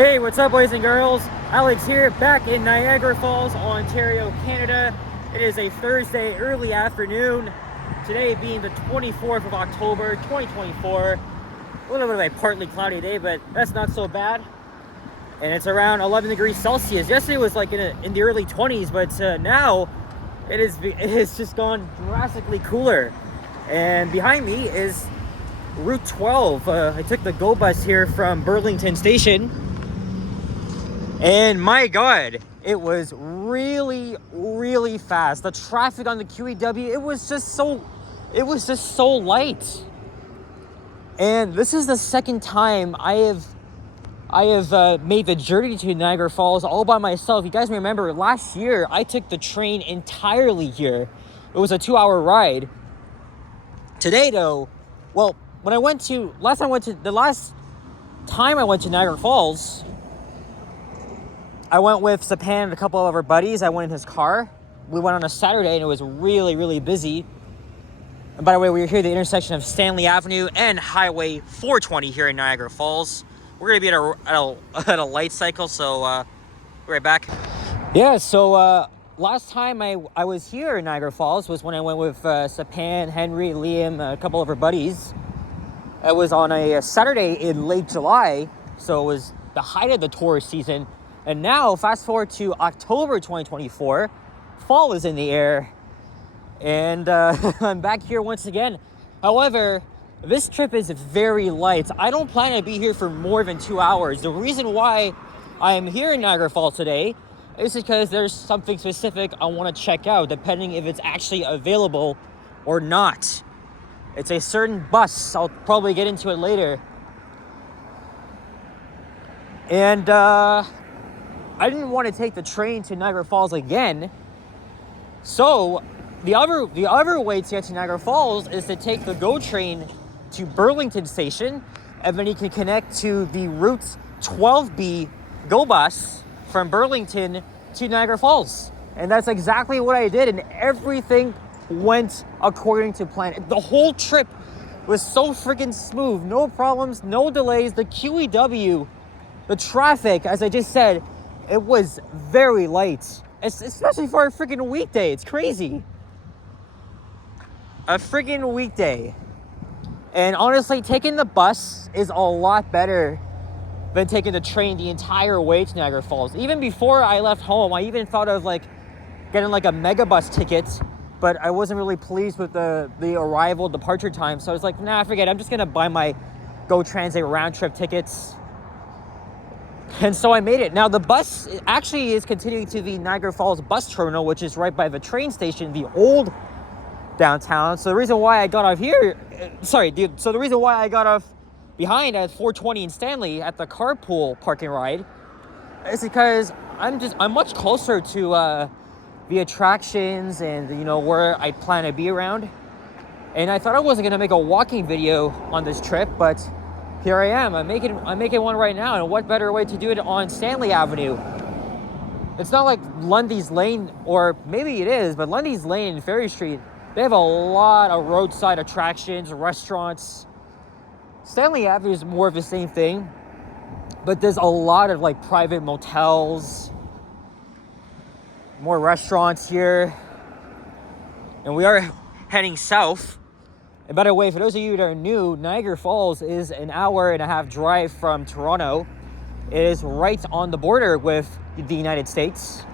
Hey, what's up, boys and girls? Alex here, back in Niagara Falls, Ontario, Canada. It is a Thursday early afternoon. Today being the 24th of October, 2024. A little bit of a partly cloudy day, but that's not so bad. And it's around 11 degrees Celsius. Yesterday was like in the early 20s, but now it has just gone drastically cooler. And behind me is Route 12. I took the GO bus here from Burlington Station. And my God, it was really, really fast. The traffic on the QEW, it was just so light. And this is the second time I have made the journey to Niagara Falls all by myself. You guys remember last year, I took the train entirely here. It was a 2-hour ride. Today though, well, the last time I went to Niagara Falls, I went with Sapan and a couple of our buddies. I went in his car. We went on a Saturday and it was really, really busy. And by the way, we were here at the intersection of Stanley Avenue and Highway 420 here in Niagara Falls. We're gonna be at a light cycle, so be right back. Yeah, so last time I was here in Niagara Falls was when I went with Sapan, Henry, Liam, a couple of our buddies. It was on a Saturday in late July, so it was the height of the tourist season. And now, fast forward to October 2024, fall is in the air, and I'm back here once again. However, this trip is very light. I don't plan to be here for more than 2 hours. The reason why I am here in Niagara Falls today is because there's something specific I want to check out, depending if it's actually available or not. It's a certain bus. I'll probably get into it later. And I didn't want to take the train to Niagara Falls again. So the other way to get to Niagara Falls is to take the GO train to Burlington Station, and then you can connect to the Route 12B GO bus from Burlington to Niagara Falls. And that's exactly what I did, and everything went according to plan. The whole trip was so freaking smooth. No problems, no delays. The QEW, the traffic, as I just said, it was very light, especially for a freaking weekday. It's crazy. A freaking weekday. And honestly, taking the bus is a lot better than taking the train the entire way to Niagara Falls. Even before I left home, I even thought of getting a mega bus ticket, but I wasn't really pleased with the arrival departure time. So I was like, nah, forget it. I'm just gonna buy my GO Transit round trip tickets. And so I made it. Now the bus actually is continuing to the Niagara Falls bus terminal, which is right by the train station, the old downtown. So the reason why I got off here, So the reason why I got off behind at 420 in Stanley at the carpool parking ride is because I'm much closer to the attractions and where I plan to be around. And I thought I wasn't gonna make a walking video on this trip, but here I am. I'm making one right now, and what better way to do it on Stanley Avenue? It's not like Lundy's Lane, or maybe it is, but Lundy's Lane and Ferry Street, they have a lot of roadside attractions, restaurants. Stanley Avenue is more of the same thing, but there's a lot of private motels, more restaurants here. And we are heading south. And by the way, for those of you that are new, Niagara Falls is an 1.5-hour drive from Toronto. It is right on the border with the United States.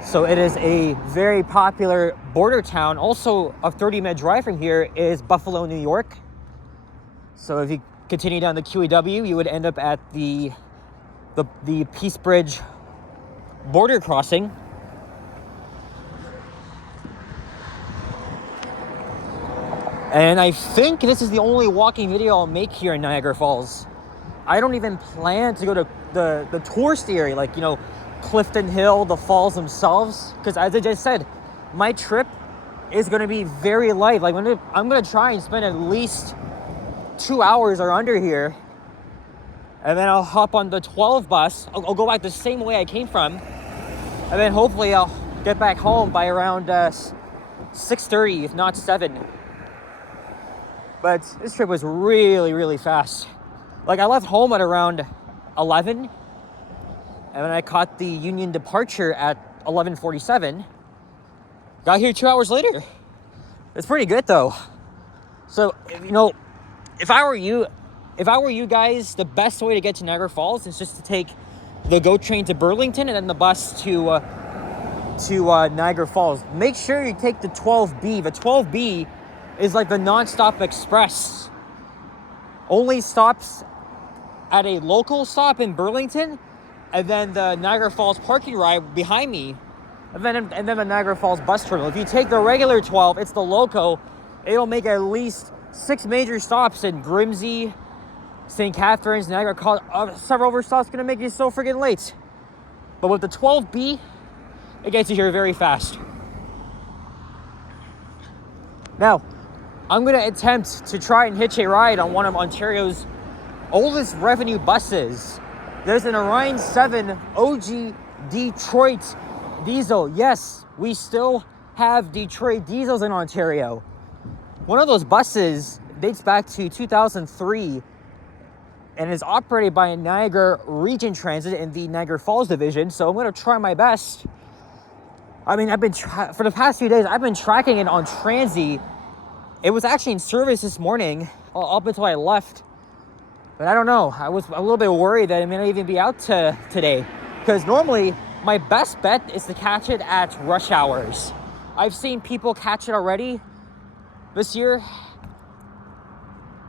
So it is a very popular border town. Also, a 30-minute drive from here is Buffalo, New York. So if you continue down the QEW, you would end up at the Peace Bridge border crossing. And I think this is the only walking video I'll make here in Niagara Falls. I don't even plan to go to the tourist area, Clifton Hill, the falls themselves. Because as I just said, my trip is going to be very light. I'm going to try and spend at least 2 hours or under here. And then I'll hop on the 12 bus. I'll go back the same way I came from. And then hopefully I'll get back home by around 6:30, if not 7. But this trip was really, really fast. I left home at around 11, And then I caught the Union departure at 11:47. Got here 2 hours later. It's pretty good though. So, you know, if I were you guys, the best way to get to Niagara Falls is just to take the GO train to Burlington and then the bus to Niagara Falls. Make sure you take the 12B. The 12B is like the non-stop express. Only stops at a local stop in Burlington, and then the Niagara Falls parking ride behind me, and then the Niagara Falls bus terminal. If you take the regular 12, it's the loco. It'll make at least 6 major stops in Grimsby, St. Catharines, Niagara. Several other stops gonna make you so freaking late. But with the 12B, it gets you here very fast. Now, I'm gonna attempt to try and hitch a ride on one of Ontario's oldest revenue buses. There's an Orion 7 OG Detroit diesel. Yes, we still have Detroit diesels in Ontario. One of those buses dates back to 2003 and is operated by Niagara Region Transit in the Niagara Falls division. So I'm gonna try my best. I mean, for the past few days, I've been tracking it on Transy. It was actually in service this morning, up until I left. But I don't know. I was a little bit worried that it may not even be out today. Because normally, my best bet is to catch it at rush hours. I've seen people catch it already this year.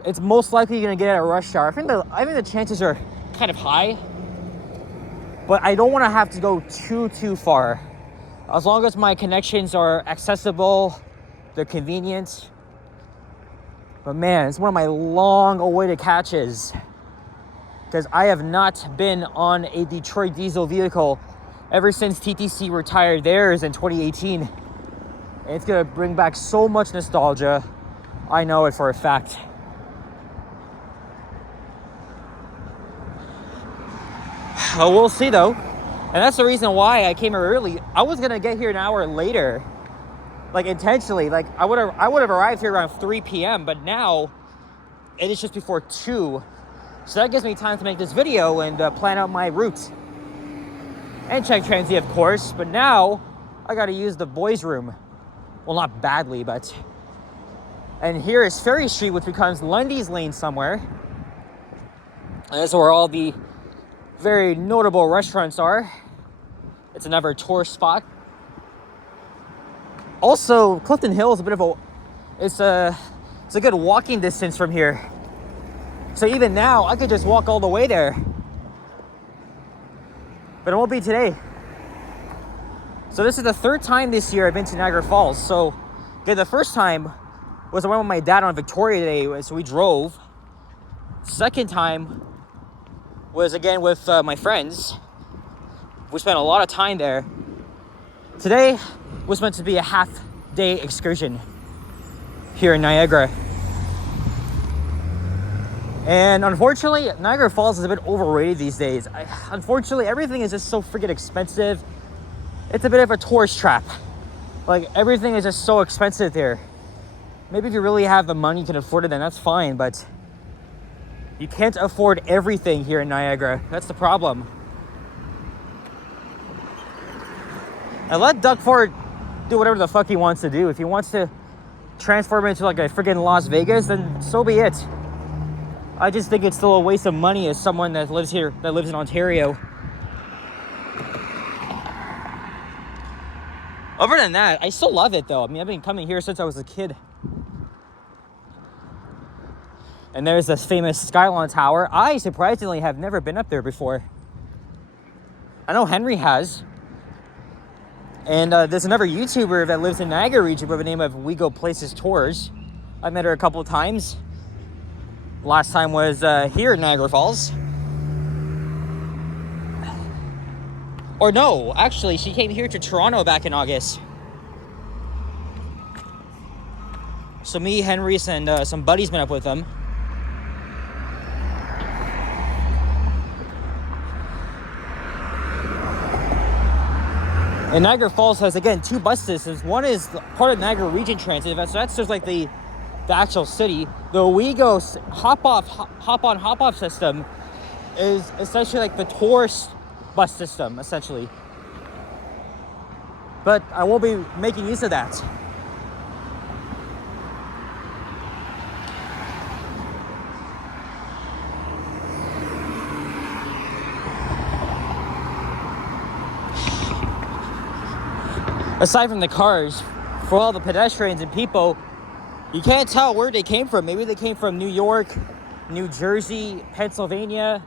It's most likely going to get at a rush hour. I think the chances are kind of high. But I don't want to have to go too far. As long as my connections are accessible, they're convenient. But man, it's one of my long-awaited catches. Because I have not been on a Detroit diesel vehicle ever since TTC retired theirs in 2018. And it's going to bring back so much nostalgia. I know it for a fact. We'll see though. And that's the reason why I came here early. I was going to get here an hour later. Like intentionally, like I would have arrived here around 3 p.m. But now it is just before 2, so that gives me time to make this video and plan out my route and check Transy, of course. But now I got to use the boys' room. Well, not badly, but. And here is Ferry Street, which becomes Lundy's Lane somewhere. And that's where all the very notable restaurants are. It's another tourist spot. Also, Clifton Hill is it's a good walking distance from here. So even now, I could just walk all the way there. But it won't be today. So this is the 3rd time this year I've been to Niagara Falls. So, okay, the first time was I went with my dad on Victoria Day, so we drove. Second time was again with my friends. We spent a lot of time there. Today was meant to be a half-day excursion here in Niagara. And unfortunately, Niagara Falls is a bit overrated these days. Unfortunately, everything is just so freaking expensive. It's a bit of a tourist trap. Like, everything is just so expensive here. Maybe if you really have the money, you can afford it, then that's fine, but you can't afford everything here in Niagara. That's the problem. And let Doug Ford do whatever the fuck he wants to do. If he wants to transform it into like a freaking Las Vegas, then so be it. I just think it's still a waste of money as someone that lives here, that lives in Ontario. Other than that, I still love it though. I mean, I've been coming here since I was a kid. And there's this famous Skyline Tower. I surprisingly have never been up there before. I know Henry has. And there's another YouTuber that lives in Niagara region by the name of We Go Places Tours. I met her a couple of times. Last time was here in Niagara Falls. Or no, actually, she came here to Toronto back in August. So me, Henry, and some buddies met up with them. And Niagara Falls has, again, 2 bus systems. One is part of Niagara Region Transit. So that's just like the actual city. The WeGo hop-on, hop-off system is essentially like the tourist bus system, essentially. But I will be making use of that. Aside from the cars, for all the pedestrians and people, you can't tell where they came from. Maybe they came from New York, New Jersey, Pennsylvania,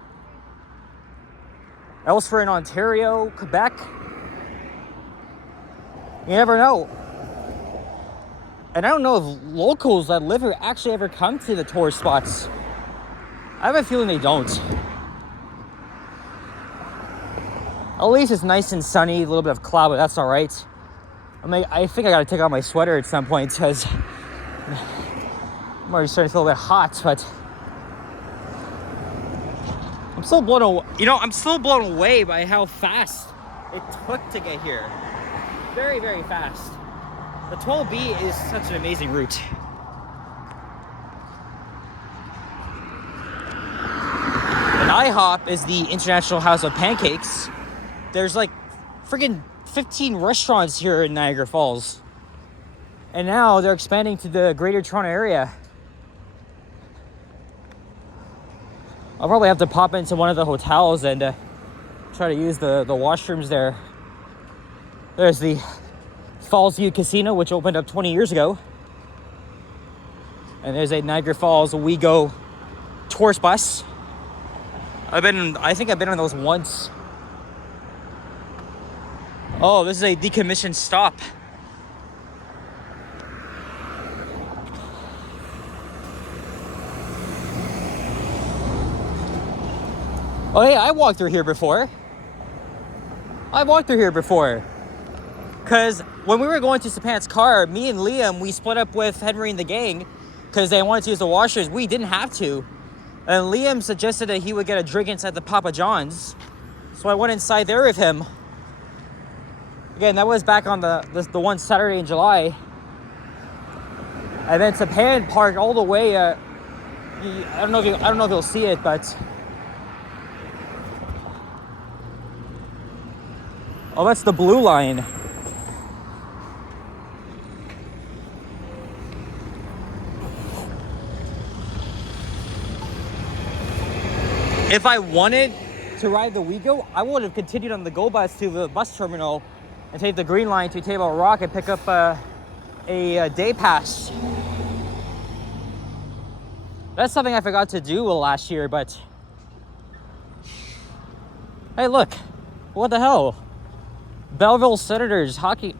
elsewhere in Ontario, Quebec. You never know. And I don't know if locals that live here actually ever come to the tourist spots. I have a feeling they don't. At least it's nice and sunny, a little bit of cloud, but that's all right. I think I gotta take off my sweater at some point because I'm already starting to feel a bit hot, but I'm still blown away. I'm still blown away by how fast it took to get here. Very, very fast. The 12B is such an amazing route. And IHOP is the International House of Pancakes. There's like freaking 15 restaurants here in Niagara Falls. And now they're expanding to the Greater Toronto area. I'll probably have to pop into one of the hotels and try to use the washrooms there. There's the Falls View Casino, which opened up 20 years ago. And there's a Niagara Falls We Go tourist bus. I think I've been on those once. Oh, this is a decommissioned stop. Oh, hey, I walked through here before. Because when we were going to Sapan's car, me and Liam, we split up with Henry and the gang because they wanted to use the washers. We didn't have to. And Liam suggested that he would get a drink inside the Papa John's. So I went inside there with him. Again, that was back on the one Saturday in July. And then Sapan parked all the way. I don't know if you'll see it, but oh, that's the blue line. If I wanted to ride the WeGo, I would have continued on the Go bus to the bus terminal and take the green line to Table Rock and pick up a day pass. That's something I forgot to do last year, but hey, look, what the hell? Belleville Senators hockey.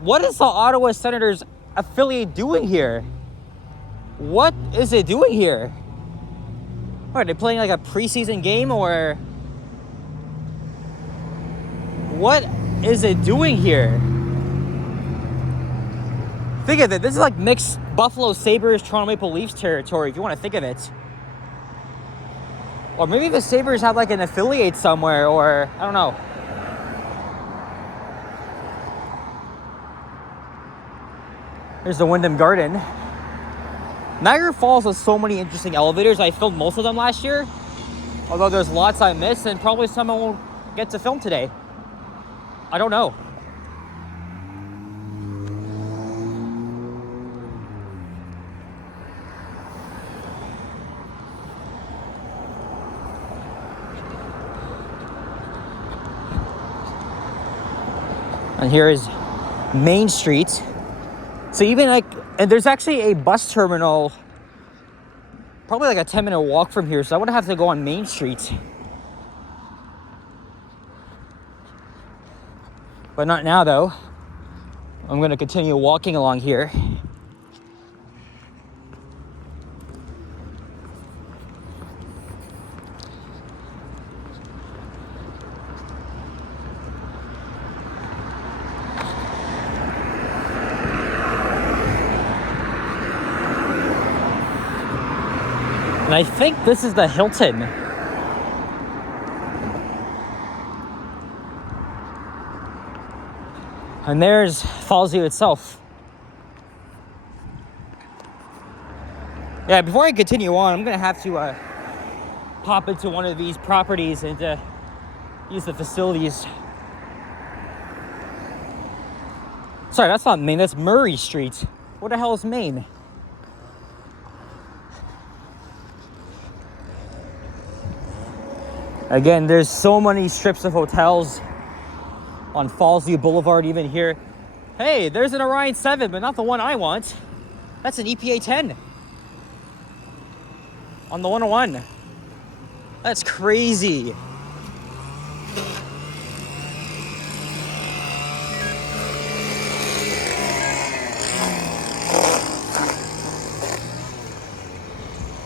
What is the Ottawa Senators affiliate doing here? What is it doing here? Are they playing like a preseason game or what is it doing here? Think of it. This is like mixed Buffalo Sabres, Toronto Maple Leafs territory, if you want to think of it. Or maybe the Sabres have like an affiliate somewhere, or I don't know. There's the Wyndham Garden. Niagara Falls has so many interesting elevators. I filmed most of them last year. Although there's lots I missed and probably some I won't get to film today. I don't know. And here is Main Street. So even like, and there's actually a bus terminal, probably like a 10-minute walk from here. So I wouldn't have to go on Main Street. But not now though. I'm gonna continue walking along here. And I think this is the Hilton. And there's Fallsview itself. Yeah, before I continue on, I'm gonna have to pop into one of these properties and use the facilities. Sorry, that's not Main, that's Murray Street. What the hell is Main? Again, there's so many strips of hotels on Fallsview Boulevard, even here. Hey, there's an Orion 7, but not the one I want. That's an EPA 10 on the 101. That's crazy.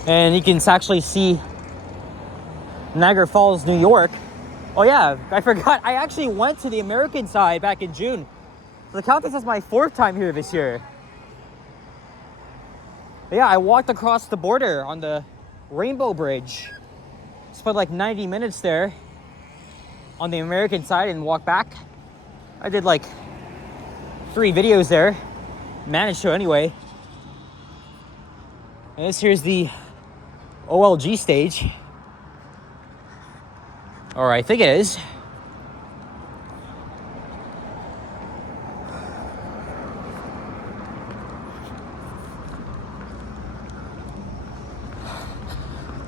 And you can actually see Niagara Falls, New York. Oh yeah, I forgot. I actually went to the American side back in June. So count this as my 4th time here this year. But yeah, I walked across the border on the Rainbow Bridge. Spent like 90 minutes there on the American side and walked back. I did like 3 videos there. Managed to anyway. And this here's the OLG stage. Or I think it is.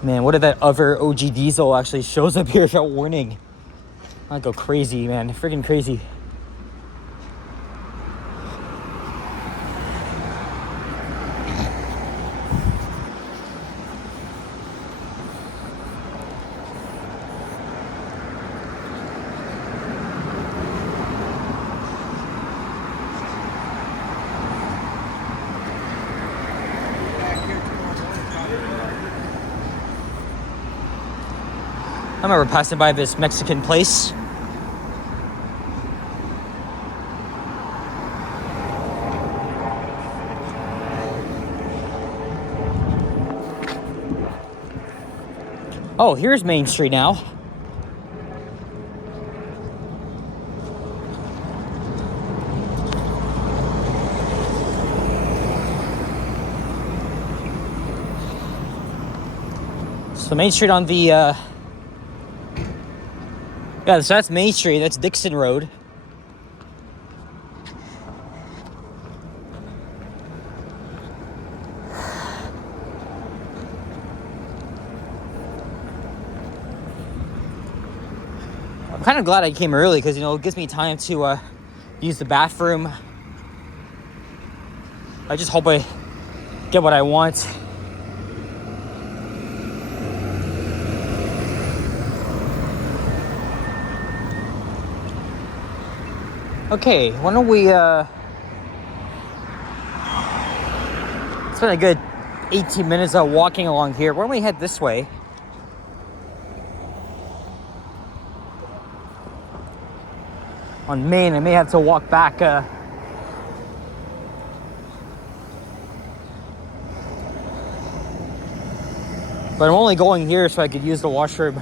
Man, what if that other OG diesel actually shows up here without warning? I'd go crazy, man. Freaking crazy. I remember passing by this Mexican place. Oh, here's Main Street now. So Main Street on the yeah, so that's Main Street, that's Dixon Road. I'm kind of glad I came early because, you know, it gives me time to use the bathroom. I just hope I get what I want. Okay, why don't we spend a good 18 minutes walking along here. Why don't we head this way? On Main, I may have to walk back. But I'm only going here so I could use the washroom.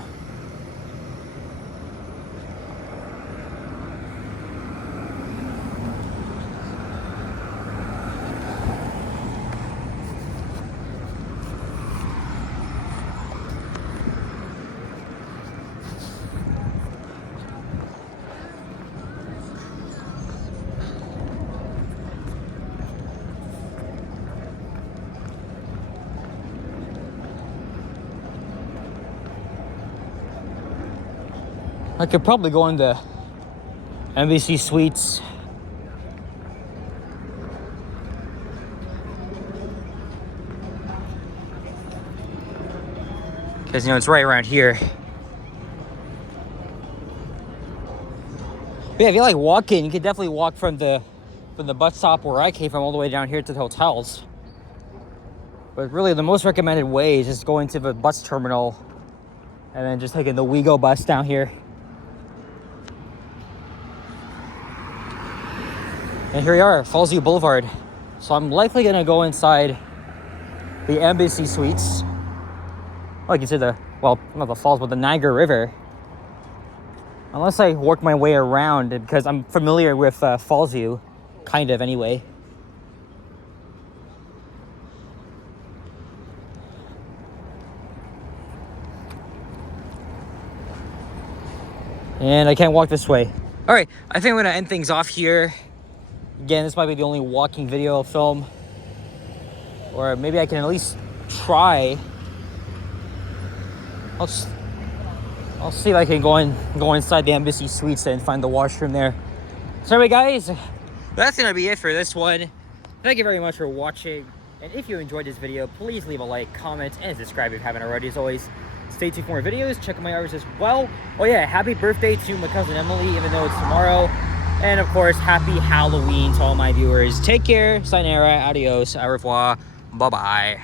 I could probably go into Embassy Suites. Because, you know, it's right around here. But yeah, if you like walking, you could definitely walk from the bus stop where I came from all the way down here to the hotels. But really, the most recommended way is just going to the bus terminal and then just taking the WeGo bus down here. And here we are, Fallsview Boulevard. So I'm likely gonna go inside the Embassy Suites. Oh, you can see well, not the falls, but the Niagara River. Unless I work my way around, because I'm familiar with Fallsview, kind of anyway. And I can't walk this way. All right, I think I'm gonna end things off here. Again, this might be the only walking video I'll film. Or maybe I can at least try. I'll see if I can go inside the embassy suites and find the washroom there. So anyway, guys, that's gonna be it for this one. Thank you very much for watching. And if you enjoyed this video, please leave a like, comment, and subscribe if you haven't already. As always, stay tuned for more videos. Check out my hours as well. Oh yeah, happy birthday to my cousin Emily, even though it's tomorrow. And of course, happy Halloween to all my viewers. Take care, sayonara, adios, au revoir, bye-bye.